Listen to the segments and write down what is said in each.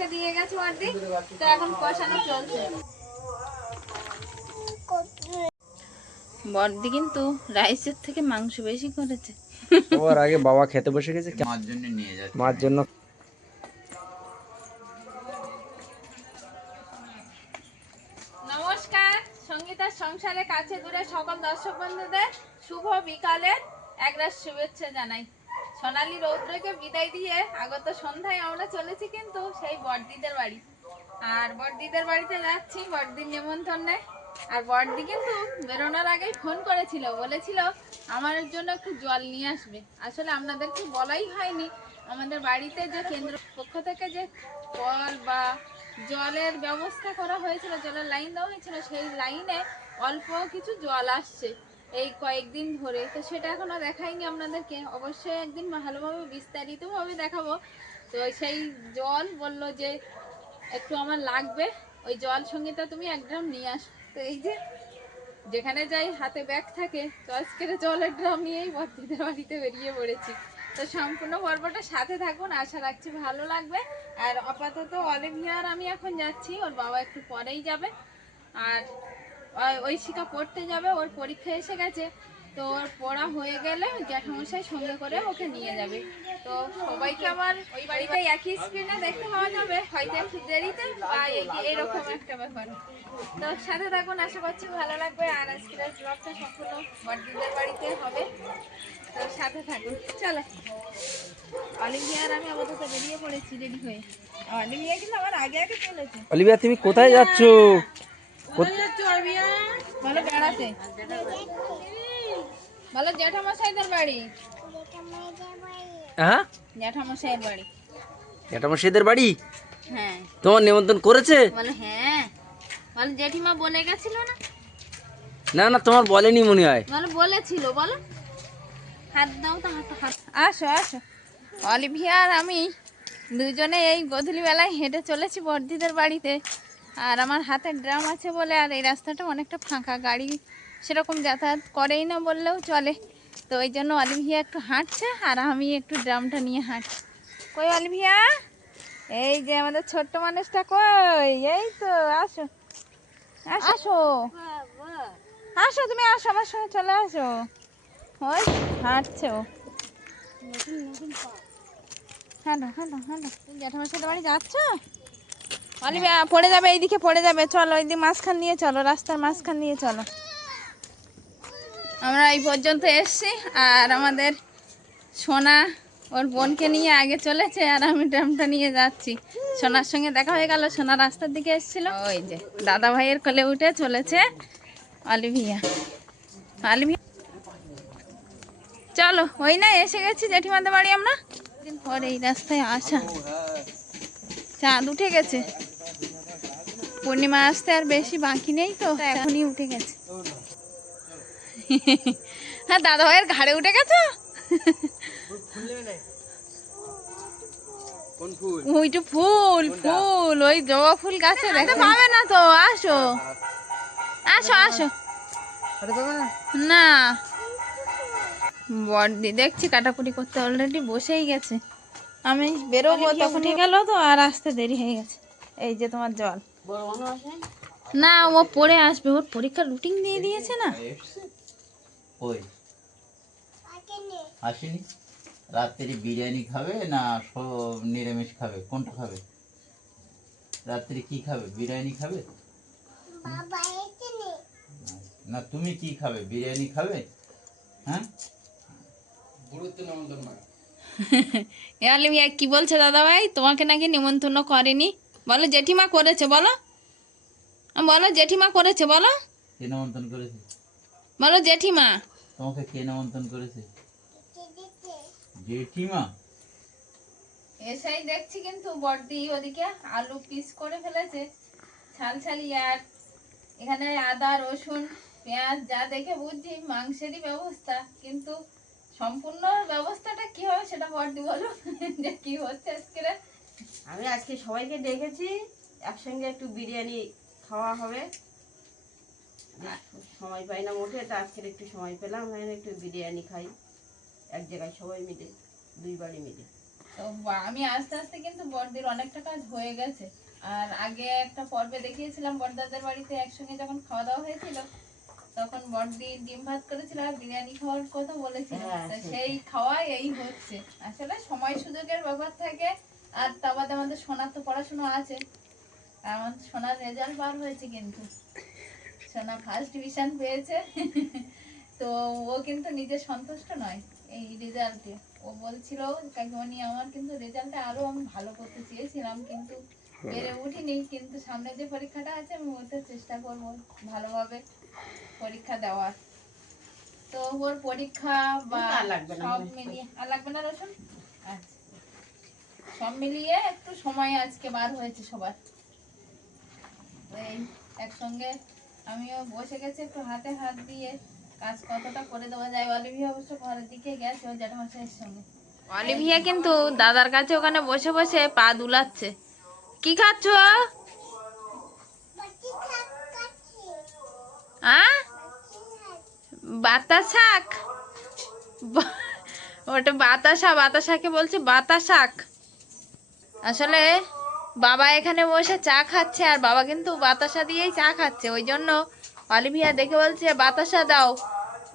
ওকে দিয়ে গেছে বর্দি তো এখন কষানো চলছে। বর্দি কিন্তু রাইসের থেকে মাংস বেশি করেছে। সবার আগে বাবা খেতে বসে গেছে। মার জন্য নিয়ে যাচ্ছে। মার জন্য। নমস্কার সঙ্গীতার সংসারে কাছে দূরে সকল দর্শক বন্ধুদের শুভ বিকালের একরাশ শুভেচ্ছা জানাই। সোনালী রৌদ্রকে বিদায় দিয়ে আগত সন্ধ্যায় আমরা চলেছি কিন্তু সেই বড়দিদের বাড়ি। আর বড়দিদের বাড়িতে যাচ্ছি, বড়দির নেমন্তন্নে আর বড়দি কিন্তু বেরোনোর আগেই ফোন করেছিল, বলেছিল আমার জন্য একটু জল নিয়ে আসবে। আসলে আপনাদেরকে বলাই হয়নি, আমাদের বাড়িতে যে কেন্দ্র পক্ষ থেকে যে কল বা জলের ব্যবস্থা করা হয়েছিল, জলের লাইন দেওয়া হয়েছিল, সেই লাইনে অল্প কিছু জল আসছে। এই কয়েকদিন ধরে। তো সেটা এখনও দেখাইনি আপনাদেরকে। অবশ্যই একদিন ভালোভাবে বিস্তারিতভাবে দেখাবো। তো সেই জল বলল যে, একটু আমার লাগবে। ওই জল সঙ্গীতা তুমি এক ড্রাম নিয়ে আস। তো এই যে, যেখানে যাই হাতে ব্যাগ থাকে চয়েস করে জলের ড্রাম নিয়েই বর্তিদের বাড়িতে বেরিয়ে পড়েছি। তো সম্পূর্ণ পর্বটা সাথে থাকুন, আশা রাখছি ভালো লাগবে। আর আপাতত অলিভিয়ার আমি এখন যাচ্ছি, ওর বাবা একটু পরেই যাবে। আর ঐশিকা পড়তে যাবে ওর পরীক্ষা এসে গেছে। তো ওর পড়া হয়ে গেলে জ্যাঠামশাই সঙ্গে করে ওকে নিয়ে যাবে। তো সবাইকে আমার ওই বাড়িতে একই স্ক্রিনে দেখতে পাওয়া যাবে। হয়তো একটু দেরিতে বা এরকম একটা ব্যাপার। তো সাথে থাকুন আশা করছি ভালো লাগবে। আর আজকের ব্লগটা সম্পূর্ণ বড়দিদের বাড়িতে হবে। তো সাথে থাকুন। চলো। আমি আপাতত বেরিয়ে পড়েছি রেডি হয়ে। অলিভিয়া কিন্তু আমার আগে আগে চলেছে। অলিভিয়া তুমি কোথায় যাচ্ছ? বেড়াতে? জ্যাঠামশাইদের বাড়ি? হ্যাঁ? জ্যাঠামশাইয়ের বাড়ি। জ্যাঠামশাইদের বাড়ি? হ্যাঁ। তোমার নিমন্ত্রণ করেছে? বলো হ্যাঁ। বলো জেঠিমা বলে গেছিল না? না না তোমার বলেনি মনে হয়। বলো বলেছিল বলো। হাত দাও তো হাত হাত। আসো আসো। অলিভিয়া আর আমি দুজনে এই গধূলি বেলায় হেঁটে চলেছি বর্দিদের বাড়িতে। আর আমার হাতে ড্রাম আছে বলে আর এই রাস্তাটা অনেকটা ফাঁকা। গাড়ি সেরকম যাতায়াত করেই না বললেও চলে। তো ওই জন্য অলিভিয়া একটু হাঁটছে আর আমি একটু ড্রামটা নিয়ে হাঁটছি। কই অলিভিয়া? এই যে আমাদের ছোট্ট মানুষটা কই? এই তো আসো। আসো। আসো তুমি আসো আমার সঙ্গে চলে আসো। ওই হাঁটছে হাঁটো হাঁটো হাঁটো তুমি জ্যাঠামার সাথে বাড়ি যাচ্ছ? অলিভিয়া পড়ে যাবে এইদিকে পড়ে যাবে। চলো এইদিকে মাঝখান দিয়ে চলো রাস্তার মাঝখান দিয়ে চলো। আমরা এই পর্যন্ত এসছি আর আমাদের সোনা ওর বোনকে নিয়ে আগে চলেছে আর আমি ড্রামটা নিয়ে যাচ্ছি। সোনার সঙ্গে দেখা হয়ে গেল সোনা রাস্তার দিকে এসেছিল। ওই যে। দাদা ভাইয়ের কোলে উঠে চলেছে অলিভিয়া। অলিভিয়া। চলো ওই না এসে গেছি জেঠিমাদের বাড়ি আমরা। দিন পরে এই রাস্তায় আসা। চাঁদ উঠে গেছে। পূর্ণিমা আসতে আর বেশি বাকি নেই তো এখনই উঠে গেছে। হ্যাঁ দাদা ভাইয়ের ঘাড়ে উঠে গেছো? ফুল? ফুল ওই জবা ফুল গাছে দেখতে পাবে না তো আসো। আসো আসো। না? বড়দি দেখছি কাটাকুটি করতে অলরেডি বসেই গেছে। আমি বেরোবো তখন গেল তো আর আসতে দেরি হয়ে গেছে। এই যে তোমার জল। না ও পড়ে আসবে। ওর পরীক্ষার রুটিন দিয়ে দিয়েছে না। ওই। আসেনি? রাত্রি বিরিয়ানি খাবে না সব নিরামিষ খাবে? কোনটা খাবে? রাত্রি কি খাবে? বিরিয়ানি খাবে? না তুমি কি খাবে? বিরিয়ানি খাবে? হ্যাঁ? কি বলছে দাদা ভাই তোমাকে নাকি নিমন্ত্রণ করেনি? বলো জেঠিমা করেছে বলো। বলো জেঠিমা করেছে বলো। কে নিমন্ত্রণ করেছে? বলো জেঠিমা। তোমাকে কে নিমন্ত্রণ করেছে? জেঠিমা? এসাই দেখছি কিন্তু বড়দি ওদিকে আলু পিস করে ফেলেছে। ছাল ছালি আর এখানে আদা রসুন পেঁয়াজ যা দেখে বুঝছি মাংসেরই ব্যবস্থা। কিন্তু সম্পূর্ণ ব্যবস্থাটা কি হবে সেটা বড়দি বলো যে কি হচ্ছে আজকে আমি আজকে সবাইকে ডেকেছি একসঙ্গে একটু বিরিয়ানি খাওয়া হবে। সময় পাই না মোটে তা আজকের একটু সময় পেলাম আমি একটু বিরিয়ানি খাই। এক জায়গায় সবাই মিলে দুই বাড়ি মিলে। তো আমি আস্তে আস্তে কিন্তু বড়দির অনেকটা কাজ হয়ে গেছে। আর আগে একটা পর্বে দেখিয়েছিলাম বড়দাদের বাড়িতে একসঙ্গে যখন খাওয়া দাওয়া হয়েছিল তখন বড়দি ডিম ভাত করেছিল আর বিরিয়ানি খাওয়ার কথা বলেছিল। হ্যাঁ। সেই খাওয়াই এই হচ্ছে। আসলে সময় সুযোগের ব্যাপার থাকে আর তা বাদে আমাদের সোনার তো পড়াশোনা আছে। আর আমাদের সোনার রেজাল্ট বার হয়েছে কিন্তু। সোনা ফার্স্ট ডিভিশন পেয়েছে। তো ও কিন্তু নিজে সন্তুষ্ট নয় এই রেজাল্টে ও বলছিল কাকিমণি আমার কিন্তু রেজাল্টে আরও আমি ভালো করতে চেয়েছিলাম কিন্তু পেরে উঠিনি। কিন্তু সামনে যে পরীক্ষাটা আছে আমি ওতে চেষ্টা করব ভালোভাবে পরীক্ষা দেওয়ার। তো ওর পরীক্ষা বা সব মিলিয়ে আর লাগবে না রসুন? আচ্ছা। সব মিলিয়ে একটু সময় আজকে বার হয়েছে সবার। এই একসঙ্গে আমিও বসে গেছি একটু হাতে হাত দিয়ে কাজ কতটা করে দেওয়া যায়। অলিভিয়া অবশ্য ঘরের দিকে গেছে ও জ্যাঠামশাইয়ের সঙ্গে। অলিভিয়া কিন্তু দাদার কাছে ওখানে বসে বসে পা দুলাচ্ছে। কি খাচ্ছ? আ বাতা শাক? বা- ওটা বাতাসা, বাতাসাকে বলছে বাতা শাক আসলে বাবা এখানে বসে চা খাচ্ছে আর বাবা কিন্তু বাতাসা দিয়েই চা খাচ্ছে। ওই জন্য অলিভিয়া দেখে বলছে বাতাসা দাও।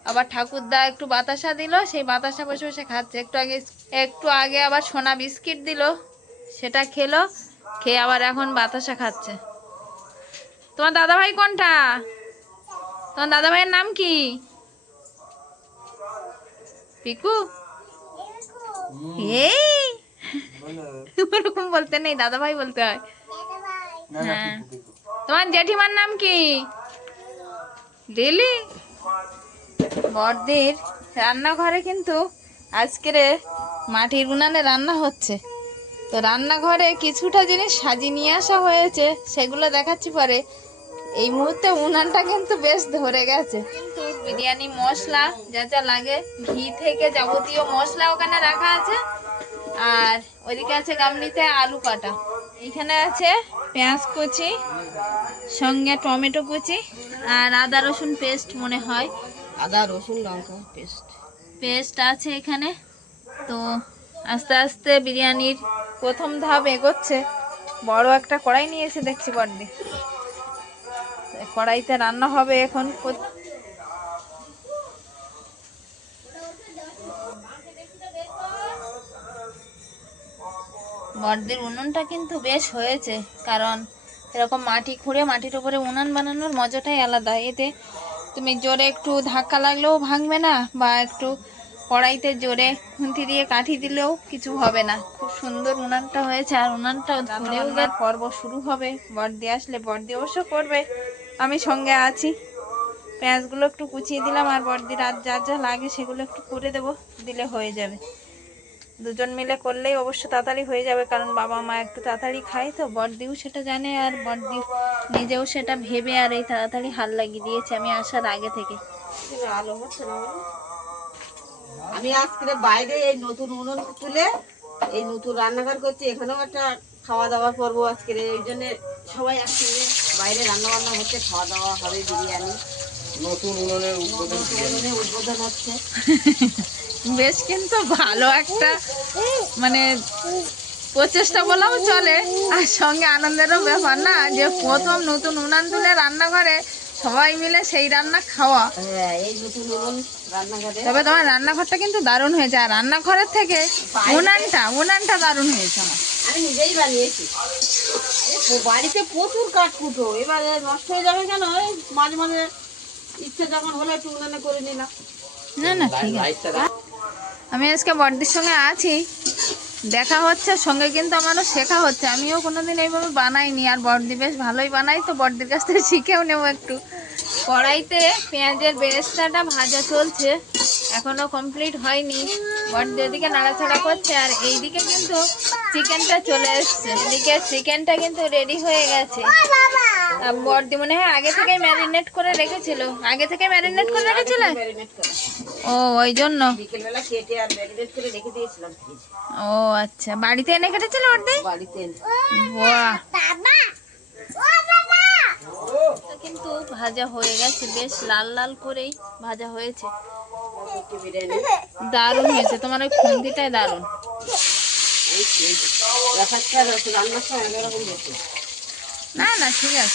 আবার ঠাকুরদা একটু বাতাসা দিল সেই বাতাসা বসে বসে খাচ্ছে। একটু আগে একটু আগে আবার সোনা বিস্কিট দিল সেটা খেলো খেয়ে আবার এখন বাতাসা খাচ্ছে। তোমার দাদাভাই কোনটা? তোমার দাদাভাইয়ের নাম কি? পিকু? এই! ওরকম বলতে নেই দাদাভাই বলতে হয়। হ্যাঁ। তোমার জেঠিমার নাম কি? লিলি বড়দের রান্নাঘরে কিন্তু আজকের মাটির উনানে রান্না হচ্ছে। তো রান্নাঘরে কিছুটা জিনিস সাজিয়ে নিয়ে আসা হয়েছে সেগুলো দেখাচ্ছি পরে। এই মুহূর্তে উনানটা কিন্তু বেশ ধরে গেছে। কিন্তু বিরিয়ানি মশলা যা যা লাগে ঘি থেকে যাবতীয় মশলা ওখানে রাখা আছে। আর ওইদিকে আছে গামলিতে আলু কাটা। এখানে আছে পেঁয়াজ কুচি সঙ্গে টমেটো কুচি আর আদা রসুন পেস্ট মনে হয়। আদা রসুন লঙ্কা পেস্ট। পেস্ট আছে এখানে। তো আস্তে আস্তে বিরিয়ানির প্রথম ধাপ এগোচ্ছে। বড় একটা কড়াই নিয়ে এসে দেখছি বড়দি কড়াইতে রান্না হবে এখন বড়দির উনুনটা কিন্তু বেশ হয়েছে কারণ এরকম মাটি খুঁড়ে মাটির উপরে উনান বানানোর মজাটাই আলাদা। এতে তুমি জোরে একটু ধাক্কা লাগলেও ভাঙবে না বা একটু কড়াইতে জোরে খুন্তি দিয়ে কাঠি দিলেও কিছু হবে না। খুব সুন্দর উনানটা হয়েছে আর উনানটাও ধরেও পর্ব শুরু হবে বর্দি আসলে বর্দি অবশ্য করবে। আমি সঙ্গে আছি। পেঁয়াজগুলো একটু কুচিয়ে দিলাম আর বর্দির আর যা যা লাগে সেগুলো একটু করে দেবো দিলে হয়ে যাবে। দুজন মিলে করলেই অবশ্য তাড়াতাড়ি হয়ে যাবে, কারণ বাবা মা একটু তাড়াতাড়ি খায় তো। বড়দিও সেটা জানে আর বড়দি নিজেও সেটা ভেবে আর এই তাড়াতাড়ি হাল লাগিয়ে দিয়েছে আমি আসার আগে থেকে? আমি আজকে বাইরে এই নতুন উনুন তুলে এই নতুন রান্নাঘর করছি, এখানেও একটা খাওয়া দাওয়া করব আজকে এই জন্য সবাই একসঙ্গে বাইরে রান্না বান্না হচ্ছে খাওয়া দাওয়া হবে, বিরিয়ানি। নতুন উনুনের উদ্বোধন উদ্বোধন হচ্ছে। বেশ কিন্তু ভালো একটা মানে প্রচেষ্টা বলাও চলে। আর সঙ্গে আনন্দেরও ব্যাপার না যে প্রথম নতুন উনান তুলে রান্নাঘরে সবাই মিলে সেই রান্না খাওয়া। হ্যাঁ এই নতুন উনুন রান্নাঘরে। তবে তোমার রান্নাঘরটা কিন্তু দারুণ হয়েছে আর রান্নাঘরের থেকে উনানটা উনানটা দারুণ হয়েছে আমার। আমি নিজেই বানিয়েছি। বাড়িতে প্রচুর কাঠ কুটো এবারে নষ্ট হয়ে যাবে কেন? মাঝে মাঝে ইচ্ছে যখন হলো একটু উনানে করে নিলাম। না না ঠিক আছে। আমি আজকে বড়দির সঙ্গে আছি। দেখা হচ্ছে সঙ্গে কিন্তু আমারও শেখা হচ্ছে। আমিও কোনোদিন এইভাবে বানাইনি আর বড়দি বেশ ভালোই বানাই তো বড়দির কাছ থেকে শিখেও নেব একটু। কড়াইতে পেঁয়াজের বেরেস্তাটা ভাজা চলছে এখনও কমপ্লিট হয়নি। বড়দি ওদিকে নাড়াচাড়া করছে আর এইদিকে কিন্তু চিকেনটা চলে এসছে। এদিকে চিকেনটা কিন্তু রেডি হয়ে গেছে। বড়দি মনে হয় আগে থেকেই ম্যারিনেট করে রেখেছিল। আগে থেকে ম্যারিনেট করে রেখেছিল? ও ওই জন্য। ও আচ্ছা। বাড়িতে এনে কেটেছিল। বাহ। কিন্তু ভাজা হয়ে গেছে বেশ লাল লাল করেই ভাজা হয়েছে। দারুণ হয়েছে। তোমার ওই খুন্তিটাই দারুণ। না না ঠিক আছে।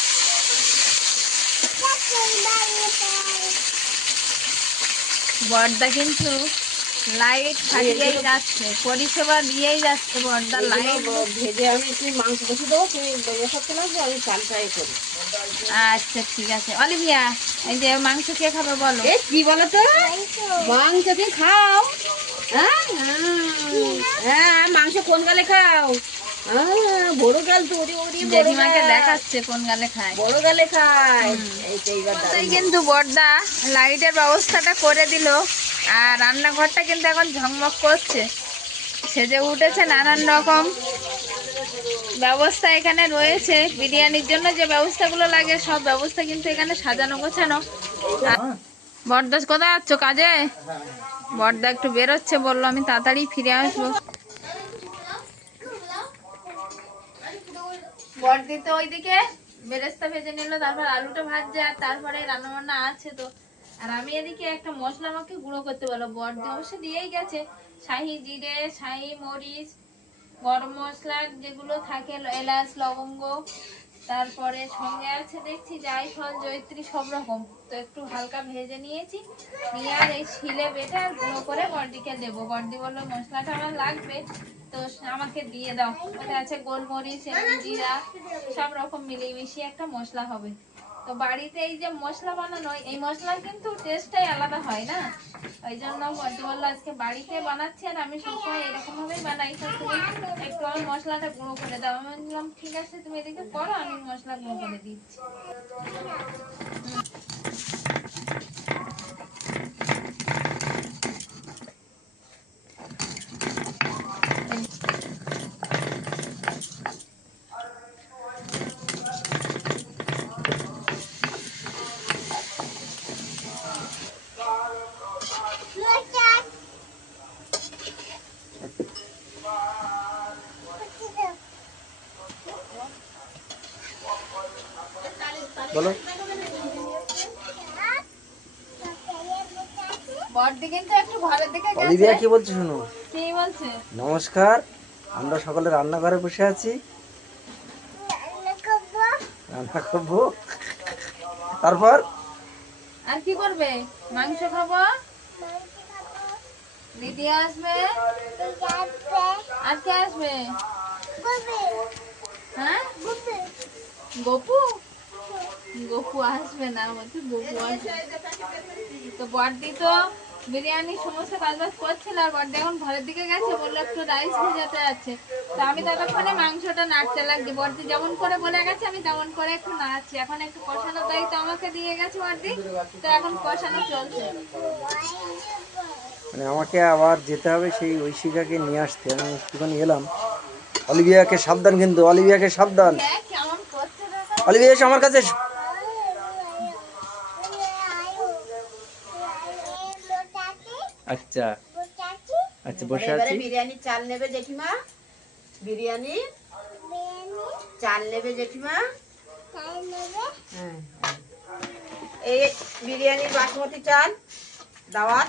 বর্দা কিন্তু লাইট খাটিয়েই যাচ্ছে পরিষেবা দিয়েই যাচ্ছে বর্দা লাইট ভেজে আমি একটু মাংস বেশি দেবো তুমি বসাতে লাগবে আমি চালটাই করি। আচ্ছা ঠিক আছে। অলিভিয়া এই যে মাংস কে খাবে বলো? এ কি বলো তো? মাংস তুমি খাও। হ্যাঁ? হ্যাঁ, হ্যাঁ মাংস কোন গালে খাও? বড় গাল তো ওরে ওরে জেঠিমাকে দেখাচ্ছে কোন গালে খায়। বড় গালে খায়। কিন্তু বর্দা লাইটের ব্যবস্থাটা করে দিল আর রান্নাঘরটা কিন্তু এখন ঝকমক করছে। সেজে উঠেছে নানান রকম ব্যবস্থা এখানে রয়েছে। বিরিয়ানির জন্য যে ব্যবস্থাগুলো লাগে সব ব্যবস্থা কিন্তু এখানে সাজানো গোছানো। আর- বর্দা কোথায় যাচ্ছ কাজে? বর্দা একটু বেরোচ্ছে বলল আমি তাড়াতাড়ি ফিরে আসব। তো ওইদিকে বেরেস্তা ভেজে নিল, তারপর আলুটা ভাজছে আর তারপরে রান্না বান্না আছে তো। আর আমি এদিকে একটা মশলা আমাকে গুঁড়ো করতে অবশ্য দিয়েই গেছে। শাহি জিরে, শাহি মরিচ, গরম মশলা যেগুলো থাকে, এলাচ, লবঙ্গ, তারপরে সঙ্গে আছে দেখছি যাই জায়ফল জয়ত্রী সব রকম। তো একটু হালকা ভেজে নিয়েছি, নিয়ে আর এই শিলে বেটে আর গুঁড়ো করে বর্দিকে দেবো। বর্দি বলল, মশলাটা আমার লাগবে। তো আমাকে দিয়ে দাও। ওতে আছে গোলমরিচ জিরা সব রকম মিলিয়ে মিশিয়ে একটা মশলা হবে। তো বাড়িতে এই যে মশলা বানানো, এই মশলার কিন্তু টেস্টটাই আলাদা হয় না? ওই জন্য বলল আজকে বাড়িতে বানাচ্ছি আর আমি সবসময় এরকম ভাবেই বানাই একটু আমার মশলাটা গুঁড়ো করে দাও। আমি বললাম, ঠিক আছে, তুমি এদিকে করো, আমি মশলা গুঁড়ো করে দিচ্ছি। বলো। অলিভিয়া কি বলছে শুনো? নমস্কার আমরা সকলে রান্নাঘরে বসে আছি। রান্না করব। তারপর? আর কি করবে? মাংস খাব? দিদি আসবে? আর কে আসবে? হ্যাঁ? গপু? গপু আসবে না বলছে গপু আসবে তো বড়দি তো বিরিয়ানি সমস্ত কাজবাজ করছিল আর বড়দি এখন ঘরের দিকে গেছে বলল একটু রাইস ভেজাতে আছে। তো আমি ততক্ষণে মাংসটা নাড়তে লাগছি বড়দি যেমন করে বলে গেছে আমি তেমন করে একটু নাড়ছি। এখন একটু কষানোর দায়িত্ব আমাকে দিয়ে গেছে বড়দি তো এখন কষানো চলছে। মানে আমাকে আবার যেতে হবে সেই ঐশিকাকে নিয়ে আসতে। আমি একটুখানি এলাম। অলিভিয়াকে সাবধান কিন্তু অলিভিয়াকে সাবধান। অলিভিয়া এসো আমার কাছে এসো। আচ্ছা। আচ্ছা বসে আছি বিরিয়ানি চাল নেবে জেঠিমা। বিরিয়ানি। চাল নেবে জেঠিমা। হ্যাঁ এই বিরিয়ানির বাসমতি চাল দাওয়াত।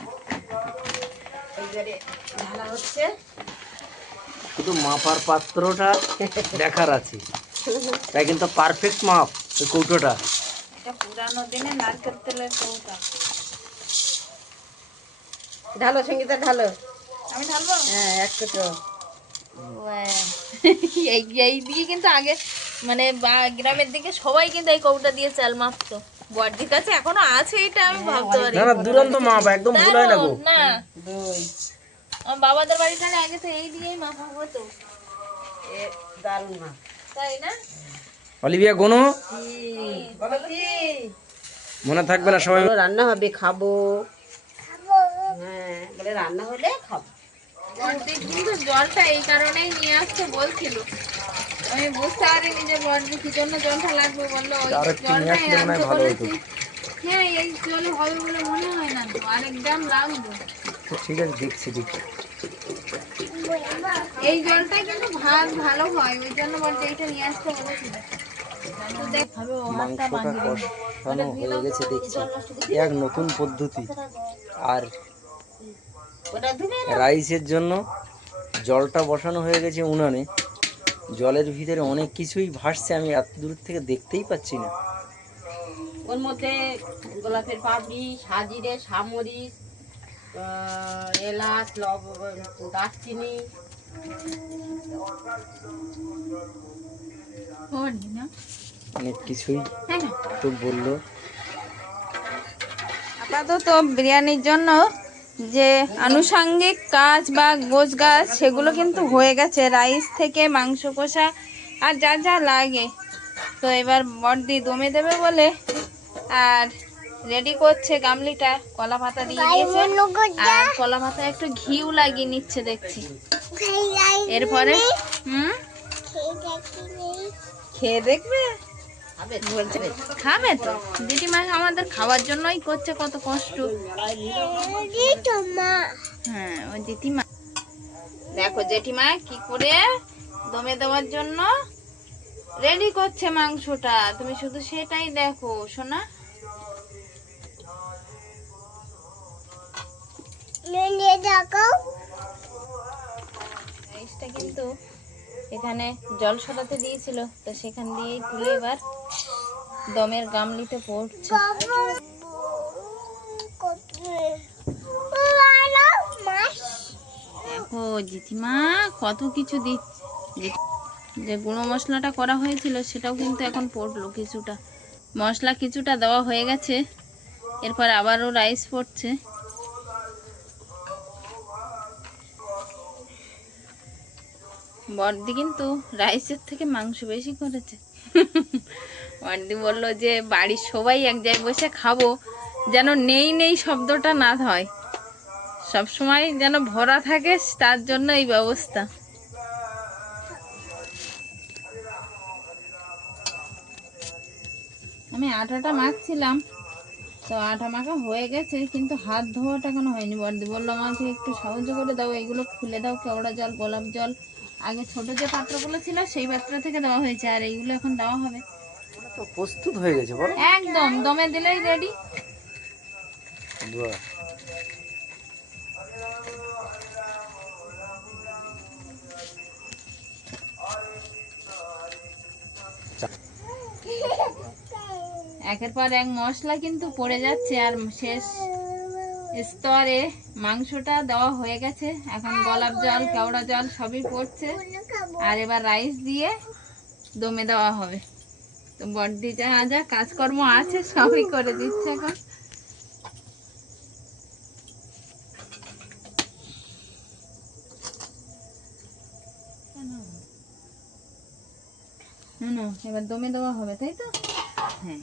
এইবারে ঢালা হচ্ছে। শুধু মাপার পাত্রটা দেখার আছে। তাই কিন্তু পারফেক্ট মাপ কৌটোটা। এটা পুরানো দিনে নারকেল তেলের কৌটা। ঢালো সঙ্গীতা ঢালো। আমি ঢালবো? হ্যাঁ এক এই কিন্তু আগে মানে গ্রামের দিকে সবাই কিন্তু এই কৌটা দিয়ে চাল মাপতো। বড়দির কাছে এখনও আছে এটা আমি ভাবতে পারি না দুরন্ত মাপ একদম ভুল হয় না গো। না। দুই। আমার বাবাদের আগে তো এই দিয়েই মাপা হতো এ দারুণ মা তাই না? অলিভিয়া কি? মনে থাকবে না সবাই। রান্না হবে খাব। হ্যাঁ বলে রান্না হলে খাব। বড়দি কিন্তু জলটা এই কারণেই নিয়ে আসতে বলছিল। আমি বুঝতে পারিনি যে বড়দি কি জন্য জলটা লাগবে বলল হয় আনতে বলেছি। হ্যাঁ এই জলে হবে বলে মনে হয় না তো আরেক দাম লাগবে। ঠিক আছে দেখছি দেখছি। এই জলটাই কিন্তু ভাত ভালো হয় ওই জন্য বলতে এইটা নিয়ে আসতে বলেছিল হবে মাংসটা কষানো হয়ে গেছে দেখছি। এক নতুন পদ্ধতি। আর রাইসের জন্য জলটা বসানো হয়ে গেছে উনানে। জলের ভিতরে অনেক কিছুই ভাসছে আমি এত দূর থেকে দেখতেই পাচ্ছি না। ওর মধ্যে গোলাপের পাপড়ি সাজিরে সামরিচ আহ, এলাচ লব দারচিনি। অনেক কিছুই হ্যাঁ। তো বলল। আপাতত বিরিয়ানির জন্য যে আনুষঙ্গিক কাজ বা গোছ গাছ সেগুলো কিন্তু হয়ে গেছে। রাইস থেকে মাংস কষা আর যা যা লাগে। তো এবার বড়দি দমে দেবে বলে। আর রেডি করছে গামলিটা। কলা পাতা দিয়ে দিয়েছে। আর কলা পাতা একটু ঘিও লাগিয়ে নিচ্ছে দেখছি। এরপরে? হুম? খেয়ে দেখবে? খাবে তো? দিদিমা আমাদের খাওয়ার জন্যই করছে কত কষ্ট। হ্যাঁ ওই জেঠিমা দেখো জেঠিমা কি করে দমে দেওয়ার জন্য রেডি করছে মাংসটা। তুমি শুধু সেটাই দেখো শোনা রাইসটা কিন্তু এখানে জল সরাতে দিয়েছিল, তো সেখান দিয়েই তুলে এবার দমের গামলিতে পড়ছে। দেখো জিতিমা কত কিছু দিচ্ছে। যে গুঁড়ো মশলাটা করা হয়েছিল সেটাও কিন্তু এখন পড়ল কিছুটা। মশলা কিছুটা দেওয়া হয়ে গেছে, এরপর আবারও রাইস পড়ছে। বর্দি কিন্তু রাইসের থেকে মাংস বেশি করেছে। বর্দি বলল যে, বাড়ির সবাই এক জায়গায় বসে খাব, যেন নেই নেই শব্দটা না হয়। সব সময় যেন ভরা থাকে, তার জন্য এই ব্যবস্থা। আমি আটাটা মাখছিলাম, তো আটা মাখা হয়ে গেছে, কিন্তু হাত ধোয়াটা কেন হয়নি। বর্দি বলল, আমাকে একটু সাহায্য করে দাও, এগুলো খুলে দাও, কেওড়া জল, গোলাপ জল আগে ছোট যে পাত্রগুলো ছিল সেই পাত্র থেকে দেওয়া হয়েছে আর এইগুলো এখন দেওয়া হবে। তো প্রস্তুত হয়ে গেছে বলো। একদম দমে দিলেই রেডি বাহ। একের পর এক মশলা কিন্তু পড়ে যাচ্ছে আর শেষ। স্তরে মাংসটা দেওয়া হয়ে গেছে। এখন গোলাপ জল, কেওড়া জল সবই পড়ছে। আর এবার রাইস দিয়ে দমে দেওয়া হবে। তো বড্ডি যা যা কাজকর্ম আছে, সবই করে দিচ্ছে এখন। এবার দমে দেওয়া হবে, তাই তো? হ্যাঁ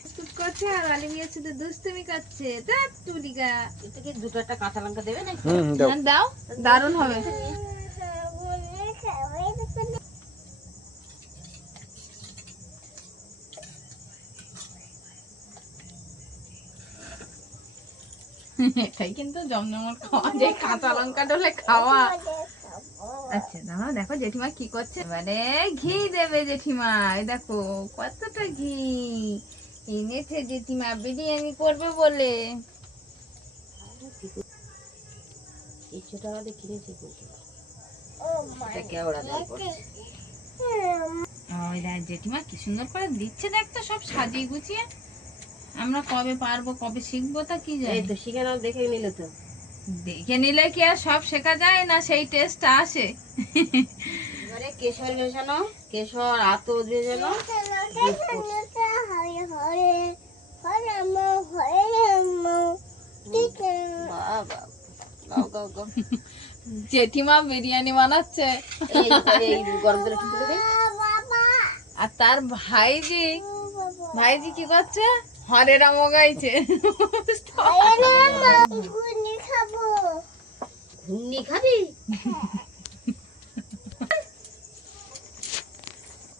প্রস্তুত করছে আর আলিম গিয়ে শুধু দুষ্টুমি করছে। তা তুলিগা এটা কি দুটো একটা কাঁচা লঙ্কা দেবে না হুম হুম, দাও। হ্যাঁ, দারুণ হবে। এটাই কিন্তু জমজমাট খাওয়া যে কাঁচা লঙ্কা ডলে খাওয়া। আচ্ছা দাও দেখো জেঠিমা কি করছে। মানে ঘি দেবে জেঠিমা দেখো কতটা ঘি। এনেছে জেঠিমা বিরিয়ানি করবে বলে। টাকা দিয়ে কিনেছি জেঠিমা কি সুন্দর করে দিচ্ছে সব সাজিয়ে গুছিয়ে? আমরা কবে পারব কবে শিখব তা কি জানি? তো শিখে নাও দেখে নিলে তো। দেখে নিলে কি আর সব শেখা যায় না সেই টেস্ট আসে? কেশর মেশানো কেশর আতো ভেজানো জেঠিমা বিরিয়ানি বানাচ্ছে। আর তার ভাইজি ভাইজি কি করছে? হরেরা মগাইছে। ঘুগনি খাবি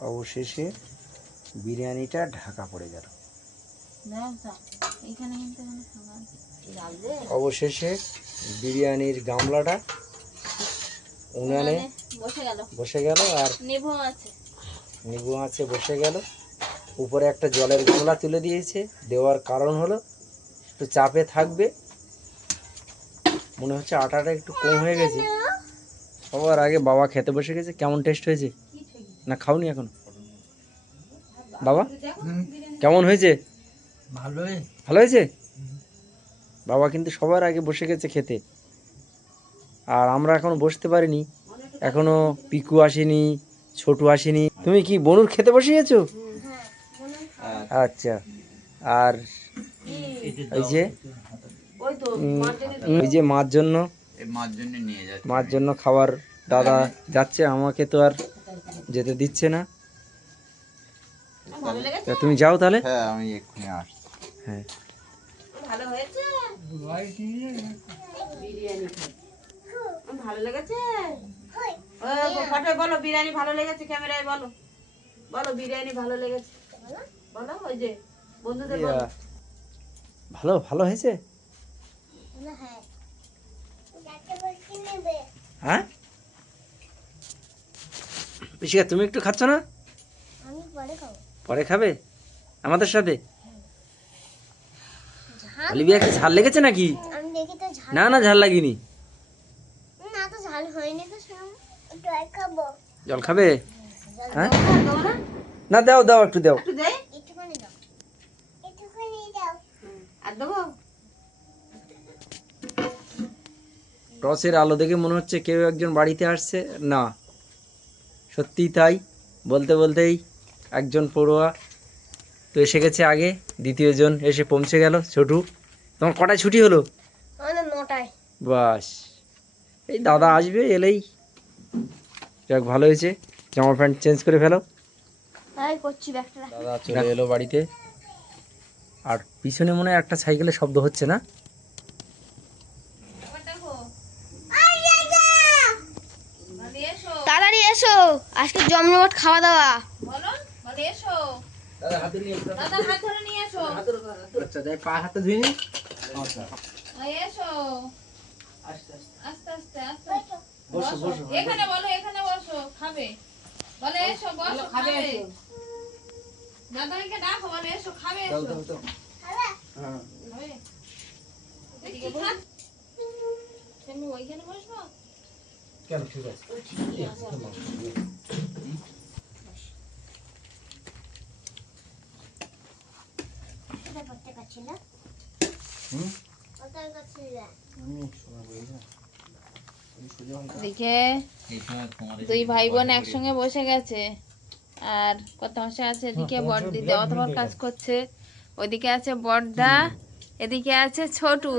অবশেষে বিরিয়ানিটা ঢাকা পড়ে গেল। অবশেষে বিরিয়ানির গামলাটা উনানে বসে গেল। আর নিবু আছে। বসে গেল। উপরে একটা জলের গামলা তুলে দিয়েছে। দেওয়ার কারণ হলো একটু চাপে থাকবে। মনে হচ্ছে আটাটা একটু কম হয়ে গেছে। সবার আগে বাবা খেতে বসে গেছে। কেমন টেস্ট হয়েছে? না খাওনি এখন? বাবা? কেমন হয়েছে? ভালোই। ভালো হয়েছে? বাবা কিন্তু সবার আগে বসে গেছে খেতে। আর আমরা এখনও বসতে পারিনি। এখনও পিকু আসেনি ছোটু আসেনি। তুমি কি বনুর খেতে বসে গেছো আচ্ছা। আর এই যে ওই ওই যে মার জন্য মার জন্য নিয়ে যাচ্ছে। মার জন্য খাবার দাদা যাচ্ছে। আমাকে তো আর যেতে দিচ্ছে না। তা তুমি যাও তাহলে? হ্যাঁ আমি এক্ষুনি আসছি। হ্যাঁ। ভালো হয়েছে? বিরিয়ানি ভালো লেগেছে? ও, ফটোয় বলো বিরিয়ানি ভালো লেগেছে ক্যামেরায়? বলো। বলো বিরিয়ানি ভালো লেগেছে? বলো। ওই যে বন্ধুদের বলো। ভালো ভালো হয়েছে? হ্যাঁ? পিসিকা তুমি একটু খাচ্ছ না? আমি পরে খাব। পরে খাবে? আমাদের সাথে? অলিভিয়া কি ঝাল লেগেছে নাকি? আমি দেখি তো ঝাল। না না ঝাল লাগেনি। না তো ঝাল হয়নি তো শোন ড্রাই খাব। জল খাবে? হ্যাঁ? না না। দাও দাও একটু দাও। একটু দেয় একটুখানি দাও। একটুখানি দাও। আর দেবো? টসের আলো দেখে মনে হচ্ছে কেউ একজন বাড়িতে আসছে। না সত্যিই তাই। বলতে বলতেই একজন পড়ুয়া। তো এসে গেছে আগে দ্বিতীয়জন এসে পৌঁছে গেল ছোটু। তোমার কটায় ছুটি হলো? নটায়। বাস। এই দাদা আসবে এলেই। যাক ভালো হয়েছে। জামা প্যান্ট চেঞ্জ করে ফেলো। দাদা চলে এলো বাড়িতে। আর পিছনে মনে হয় একটা সাইকেলের শব্দ হচ্ছে না? তাড়াতাড়ি এসো। আজকে জমজমাট খাওয়া দাওয়া। এসো। দাদা হাত ধরে নিয়ে এসো। আচ্ছা যাই পা হাতে ধুয়ে নি ওই এসো। আস্তে আস্তে। আস্তে বসো, বসো বসো। এখানে বলো এখানে বসো। খাবে। বলে এসো বসো খাবে। দাদাকে ডাকো বলে এসো খাবে এসো। খাবে? এদিকে বসো। আমি ওইখানে বসবো? কেন ঠিক আছে। ওটার কাছে দুই ভাই বোন একসঙ্গে বসে গেছে। আর কত মাসে আছে এদিকে বড়দি দেওয়া তোমার কাজ করছে। ওইদিকে আছে বড়দা এদিকে আছে ছোটু।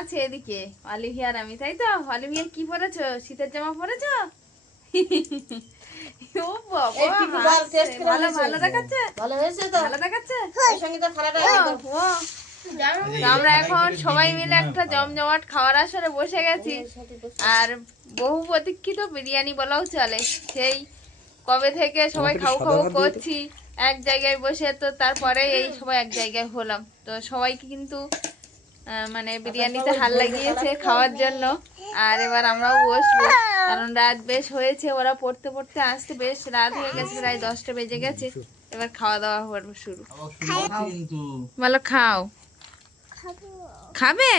আছে এদিকে। অলিভিয়া আর আমি তাই তো? অলিভিয়া কি পরেছো? শীতের জামা পরেছো? ও বাবা, এই পিকু বল, হাসছে। taste করে ভালো ভালো দেখাচ্ছে? ভালো হয়েছে তো? ভালো দেখাচ্ছে? ওর সঙ্গে তো থালাটা ও, ও। তো আমরা এখন সবাই মিলে একটা জমজমাট খাওয়ার আসরে বসে গেছি। আর বহু প্রতীক্ষিত বিরিয়ানি বলাও চলে। সেই কবে থেকে সবাই খাও খাও করছি এক জায়গায় বসে তো তারপরে এই সবাই এক জায়গায় হলাম। তো সবাইকে কিন্তু আহ, মানে বিরিয়ানিতে হাল লাগিয়েছে খাওয়ার জন্য। আর এবার আমরাও বসবো। কারণ রাত বেশ হয়েছে ওরা পড়তে পড়তে আসতে বেশ রাত হয়ে গেছে প্রায় দশটা বেজে গেছে। এবার খাওয়া দাওয়া হবে শুরু। বলো খাও। খাবে।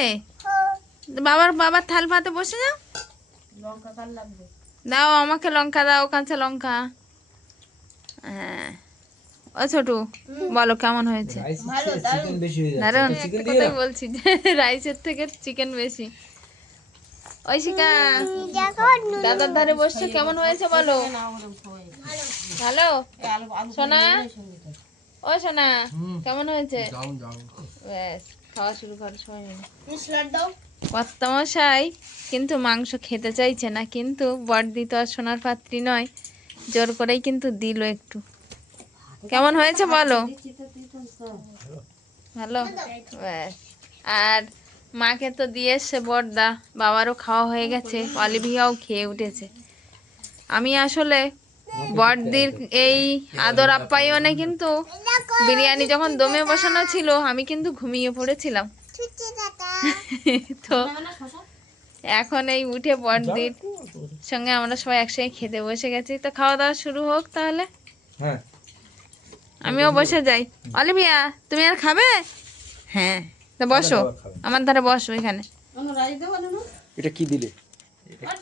বাবার বাবার থাল পাতে বসে যাও। লঙ্কা কাল লাগবে? দাও আমাকে লঙ্কা দাও কাঁচা লঙ্কা। হ্যাঁ। ও ছোটু বলো কেমন হয়েছে? চিকেন দারুণ কথাই বলছি যে রাইসের থেকে চিকেন বেশি। ওই শিকা দাদার ধারে বসছে, কেমন হয়েছে বলো? ভালো? সোনা? ও সোনা, কেমন হয়েছে? ব্যাস, খাওয়া শুরু করো সবাই মিলে কর্তামশাই কিন্তু মাংস খেতে চাইছে না, কিন্তু বড়দি তো আর সোনার পাত্রী নয়, জোর করেই কিন্তু দিল একটু। কেমন হয়েছে বলো? ভালো? ব্যাস। আর মাকে তো দিয়ে এসছে বড়দা বাবারও খাওয়া হয়ে গেছে অলিভিয়াও খেয়ে উঠেছে। আমি আসলে বড়দির এই আদর আপ্যায়নে কিন্তু বিরিয়ানি যখন দমে বসানো ছিল আমি কিন্তু ঘুমিয়ে পড়েছিলাম। তো এখন এই উঠে বড়দির সঙ্গে আমরা সবাই একসঙ্গে খেতে বসে গেছি। তো খাওয়া দাওয়া শুরু হোক তাহলে। হ্যাঁ। আমিও বসে যাই। অলিভিয়া তুমি আর খাবে? হ্যাঁ। তো বসো। আমার ধারে বসো এখানে। এটা কি দিলে? একটু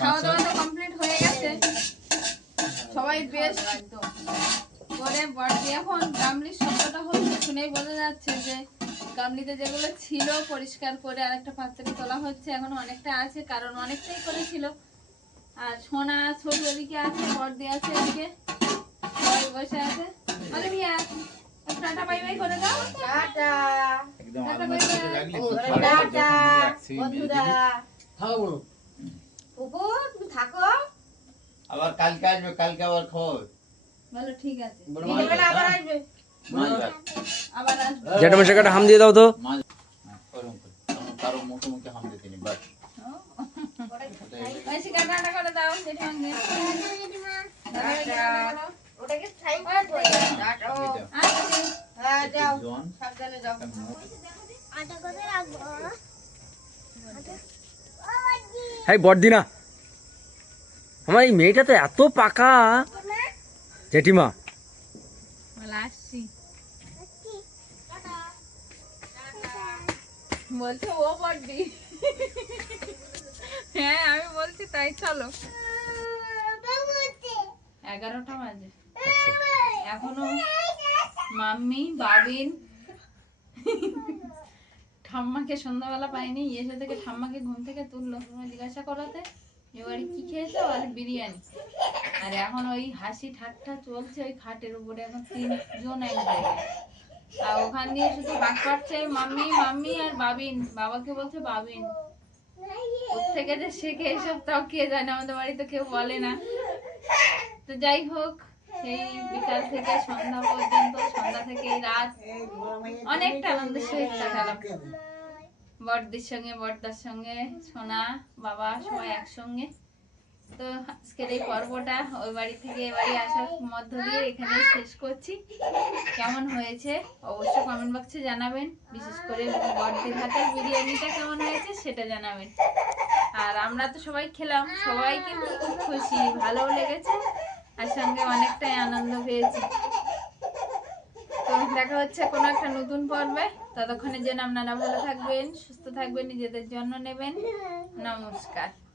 খাওয়া দাওয়া তো কমপ্লিট হয়ে গেছে। সবাই বেশ পরে বড়দি এখন গামলির শব্দটা শুনেই বোঝা যাচ্ছে যে গামলিতে যেগুলো ছিল পরিষ্কার করে আরেকটা পাত্রে তোলা হচ্ছে এখন অনেকটা আছে কারণ অনেকটাই করেছিল। আর সোনা ছোট এদিকে আছে আছে এদিকে। সবাই বসে আছে। আরে মিয়া টাটা বাই বাই করে দাও। টাটা। একদম টাটা আলমারি বাই করে বাই। রাখলে ও, তো টাটা, পরে যখন রাখছি, বন্ধুরা। দিদি, পুপু তুমি থাকো। আবার কালকে আসবে কালকে আবার খবর। বলো ঠিক আছে। বিকেলবেলা আবার আসবে। আবার হাম দিয়ে দাও তো। হ্যাঁ, করে। মুখে মুখে হাম দিতে নি বাস। হ্যাঁ যাও জন সাবধানে যাও আটা কোথায় রাখব হ্যাঁ বড়দি না আমার এই মেয়েটা তো এত পাকা। জেঠিমা। বলে বলছে ও বড্ডি হ্যাঁ আমি বলছি তাই চলো। এগারোটা বাজে। এখনও মাম্মি বাবিন ঠাম্মাকে সন্ধ্যাবেলা পাইনি এসে থেকে ঠাম্মাকে ঘুম থেকে তুললো। তোমরা জিজ্ঞাসা করাতে এবারে কি খেয়েছো? আর বিরিয়ানি। আর এখন ওই হাসি ঠাট্টা চলছে ওই খাটের উপরে এখন তিনজন এক জায়গায়। আর ওখান দিয়ে শুধু হাঁক পাচ্ছে মাম্মি মাম্মি আর বাবিন। বাবাকে বলছে বাবিন। থেকে যে শেখে এসব তাও কে জানে আমাদের বাড়িতে কেউ বলে না। তো যাই হোক, সেই বিকাল থেকে সন্ধ্যা পর্যন্ত, সন্ধ্যা থেকে রাত অনেকটা আনন্দের সহিত কাটালাম। বড়দির সঙ্গে, বড়দার সঙ্গে, সোনা, বাবা সবাই একসঙ্গে। তো আজকের এই পর্বটা ওই বাড়ি থেকে এ বাড়ি আসার মধ্য দিয়ে এখানে শেষ করছি। কেমন হয়েছে অবশ্যই কমেন্ট বক্সে জানাবেন। বিশেষ করে বড়দির হাতের বিরিয়ানিটা কেমন হয়েছে সেটা জানাবেন। আর আমরা তো সবাই খেলাম, সবাই কিন্তু খুব খুশি, ভালোও লেগেছে, আর সঙ্গে অনেকটাই আনন্দ পেয়েছি। তো দেখা হচ্ছে কোনো একটা নতুন পর্বে। ততক্ষণের জন্য আপনারা ভালো থাকবেন, সুস্থ থাকবেন, নিজেদের জন্য নেবেন। নমস্কার।